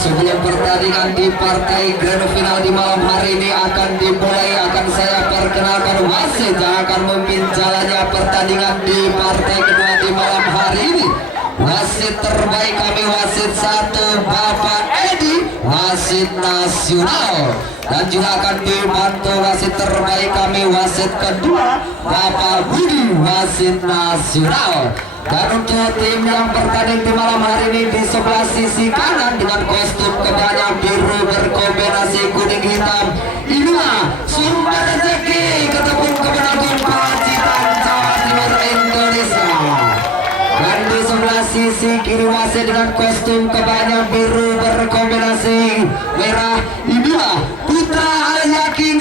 Sebelum pertandingan di partai grand final di malam hari ini akan dimulai, akan saya perkenalkan wasit yang akan memimpin jalannya pertandingan di partai kedua di malam hari ini. Wasit terbaik kami wasit 1 Bapak Edi, wasit nasional, dan juga akan dibantu wasit terbaik kami wasit kedua Bapak Budi, wasit nasional. Dan untuk tim yang bertanding di malam hari ini di sebelah sisi kanan dengan kostum kebaya biru berkombinasi kuning hitam, inilah sumber rezeki ketepung kemenangan Pacitan Jawa Timur Indonesia. Dan di sebelah sisi kiri wasit dengan kostum kebaya biru berkombinasi merah, inilah Putra Ayah King